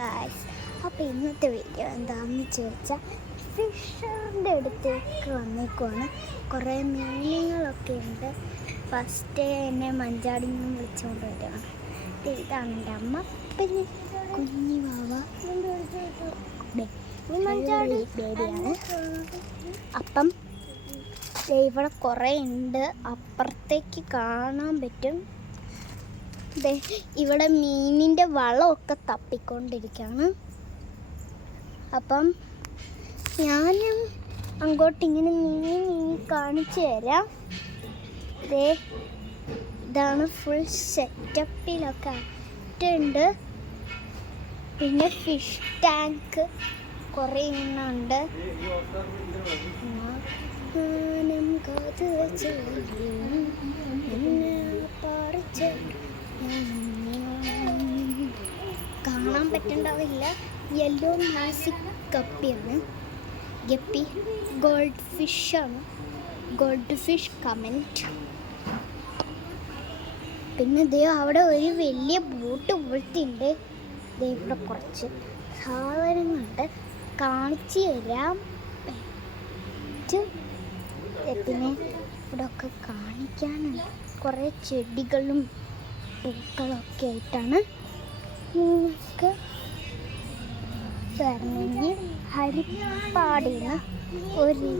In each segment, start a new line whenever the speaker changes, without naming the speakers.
Guys അപ്പോൾ ഇന്നത്തെ video എന്താണെന്ന് ചോദിച്ചാൽ ഫിഷറിന്റെ അടുത്തേക്ക് വന്നേക്കുവാണ്. കുറേ മീനുകളൊക്കെ ഉണ്ട്. ഫസ്റ്റ് എന്നെ മഞ്ചാടിന്ന് വിളിച്ചുകൊണ്ട് വരുവാണ്. ഇതാണ് എന്റെ അമ്മ. പിന്നെ കുഞ്ഞി ദേ, മഞ്ചാടി ബേബിയാണ്. അപ്പം ഇവിടെ കുറേ ഉണ്ട്. അപ്പുറത്തേക്ക് കാണാൻ പറ്റും. ഇവിടെ മീനിന്റെ വളമൊക്കെ തപ്പിക്കൊണ്ടിരിക്കുകയാണ്. അപ്പം ഞാൻ അങ്ങോട്ട് ഇങ്ങനെ നീങ്ങി നീങ്ങി കാണിച്ചു തരാം. ദേ ഇതാണ് ഫുൾ സെറ്റപ്പിലൊക്കെ ആയിട്ടുണ്ട്. പിന്നെ ഫിഷ് ടാങ്ക് കുറേ എണ്ണമുണ്ട് ഞാനും കാത്തു വെച്ചു പറിച്ച കാണാൻ പറ്റണ്ടാവില്ല. യെല്ലോ മാസിക് കപ്പിയാണ് ഗപ്പി ഗോൾഡ് ഫിഷാണ് ഗോൾഡ് ഫിഷ് കമന്റ് പിന്നെ ദേ അവിടെ ഒരു വലിയ ബോട്ട് പോലത്തെ ദേ ഇവിടെ കുറച്ച് സാധനങ്ങളുണ്ട്. കാണിച്ചു തരാം. പിന്നെ ഇവിടെ ഒക്കെ കാണിക്കാനുണ്ട്. കുറേ ചെടികളും പൂക്കളൊക്കെ ആയിട്ടാണ്. നിങ്ങൾക്ക് വരണമെങ്കിൽ ഹരിപ്പാടിന് ഒരു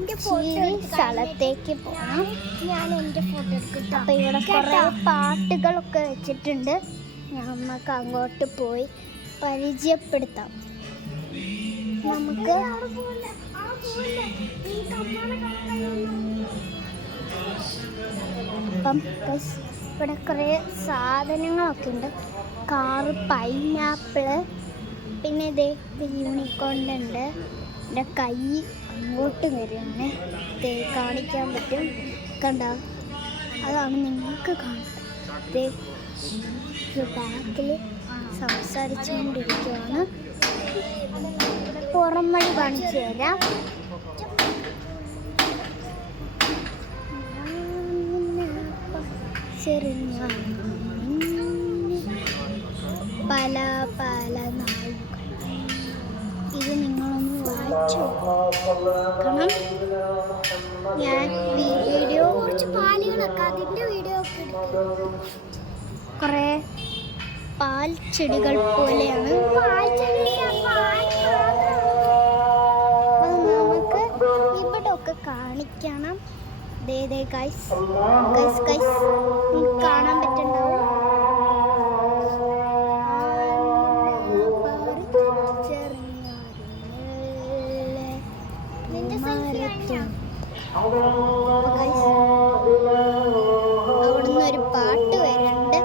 സ്ഥലത്തേക്ക് പോകണം
ഞാൻ എന്റെ ഫോട്ടോ എടുക്കും
അപ്പോൾ ഇവിടെ കുറേ പാട്ടുകളൊക്കെ വെച്ചിട്ടുണ്ട്. നമുക്ക് അങ്ങോട്ട് പോയി പരിചയപ്പെടുത്താം. നമുക്ക് അപ്പം ഇവിടെ കുറേ സാധനങ്ങളൊക്കെ ഉണ്ട്. കാറ് പൈനാപ്പിൾ പിന്നെ ഇതേ യൂണിക്കോണിന്റെ ഉണ്ട്. എന്റെ കൈ അങ്ങോട്ട് വരികയാണ്. തേ കാണിക്കാൻ പറ്റും. കണ്ട? അതാണ് നിങ്ങൾക്ക് കാണുന്നത്. ബാക്കിൽ സംസാരിച്ചുകൊണ്ടിരിക്കുകയാണ്. പുറം വഴി കാണിച്ചു തരാം. പല പല നാളുകൾ. ഇത് നിങ്ങളൊന്ന് വായിച്ചു നോക്കണം. ഞാൻ വീഡിയോ
കുറച്ച് പാലുകളൊക്കെ അതിന്റെ വീഡിയോ ഒക്കെ
കുറേ പാൽ ചെടികൾ പോലെയാണ്. അത് നമുക്ക് ഇവിടെ കാണിക്കണം. ദേ ദേ ഗൈസ് ഗൈസ് ഗൈസ് നിങ്ങൾക്ക് കാണാൻ പറ്റുന്നുണ്ടാവും. അവിടുന്ന് ഒരു പാട്ട് വരുന്നുണ്ട്.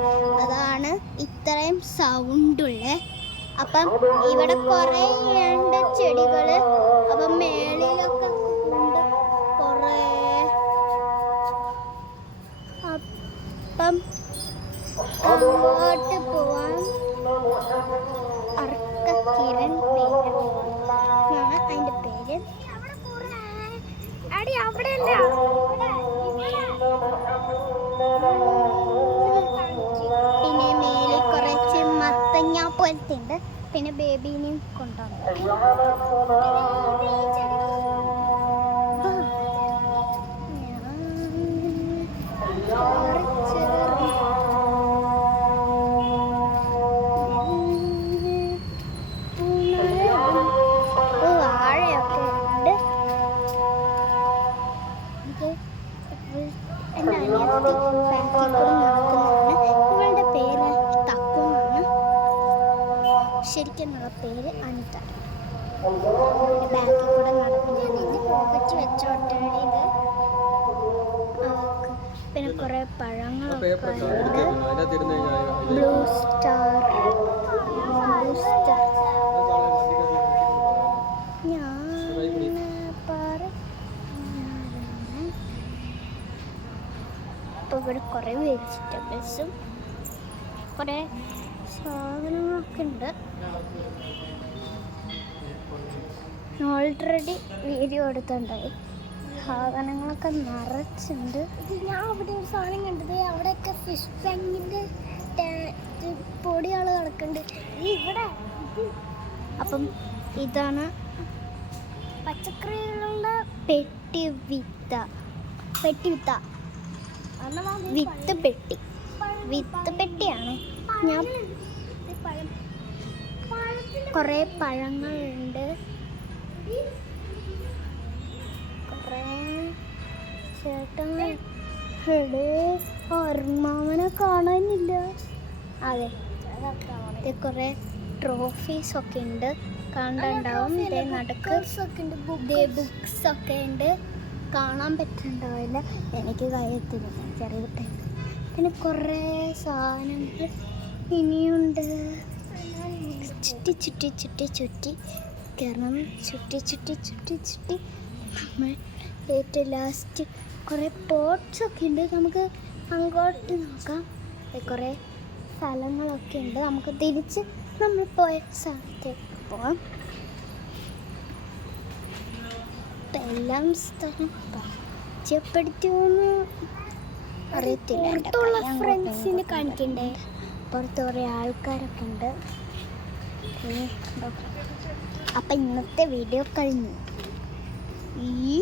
അതാണ് ഇത്രയും സൗണ്ടുള്ള അപ്പം ഇവിടെ കുറേ ഉണ്ട് ചെടികൾ. അപ്പം മേളിലൊക്കെ അപ്പം അങ്ങോട്ട് പോവാൻ അർക്കക്കിരൺ പേര് ആണ് അതിന്റെ പേര്.
അടി അവിടെ
പിന്നെ മേലെ കുറച്ച് മത്തങ്ങ പോലത്തെ ഉണ്ട്. പിന്നെ ബേബീനെയും കൊണ്ടുവന്നു. ശരിക്കുള്ള പേര് അനിത. ബാക്കിൽ കൂടെ നടക്കുന്നത് പോക്കറ്റ് വെച്ചോട്ടാണ് ഇത് പിന്നെ കുറേ പഴങ്ങളൊക്കെ ഉണ്ട്. ബ്ലൂ സ്റ്റാർ ബ്ലൂ സ്റ്റാർ ഞാൻ അപ്പോൾ ഇവിടെ കുറേ വെജിറ്റബിൾസും കുറേ സാധനങ്ങളൊക്കെ ഉണ്ട്. ഓൾറെഡി വീഡിയോ എടുത്തുണ്ടായി സാധനങ്ങളൊക്കെ നിറച്ചുണ്ട്
ഞാൻ അവിടെ ഒരു സാധനം കണ്ടത്. അവിടെയൊക്കെ ഫിഷ് ടാങ്കിന്റെ പൊടികൾ കിടക്കുന്നുണ്ട് ഇവിടെ.
അപ്പം ഇതാണ്
പച്ചക്കറികളുടെ
പെട്ടി വിത്ത. പെട്ടി വിത്ത. വിത്ത് പെട്ടി. വിത്ത് പെട്ടിയാണ്. ഞാൻ കുറേ പഴങ്ങളുണ്ട്. കുറെ ചേട്ടങ്ങളുണ്ട് ഓർമ്മാവനെ കാണാനില്ല. അതെ ഇത് കുറേ ട്രോഫീസ് ഒക്കെ ഉണ്ട്. കണ്ടുണ്ടാവും. ഇതേ നടക്ക്. ബുക്സ് ഒക്കെ ഉണ്ട്. കാണാൻ പറ്റുന്നുണ്ടാവില്ല. എനിക്ക് കഴിയത്തില്ല എനിക്കറിയട്ടെ പിന്നെ കുറേ സാധനങ്ങൾ ഇനിയുണ്ട്. ചുറ്റി ചുറ്റി ചുറ്റി ചുറ്റി. കയറണം ചുറ്റി ചുറ്റി ചുറ്റി ചുറ്റി. നമ്മൾ ഏറ്റവും ലാസ്റ്റ് കുറേ പോട്ട്സ് ഒക്കെ ഉണ്ട്. നമുക്ക് അങ്ങോട്ട് നോക്കാം. കുറേ സ്ഥലങ്ങളൊക്കെ ഉണ്ട്. നമുക്ക് തിരിച്ച് നമ്മൾ പോയ സ്ഥലത്തേക്ക് പോവാം. ഇപ്പം എല്ലാം സ്ഥലം പരിചയപ്പെടുത്തിയോന്ന് അറിയത്തില്ല.
ഫ്രണ്ട്സിന്
പുറത്തുള്ള
കാണിക്കണ്ടേ?
പുറത്ത് കുറേ ആൾക്കാരൊക്കെ ഉണ്ട്. അപ്പം ഇന്നത്തെ വീഡിയോ കഴിഞ്ഞു. ഈ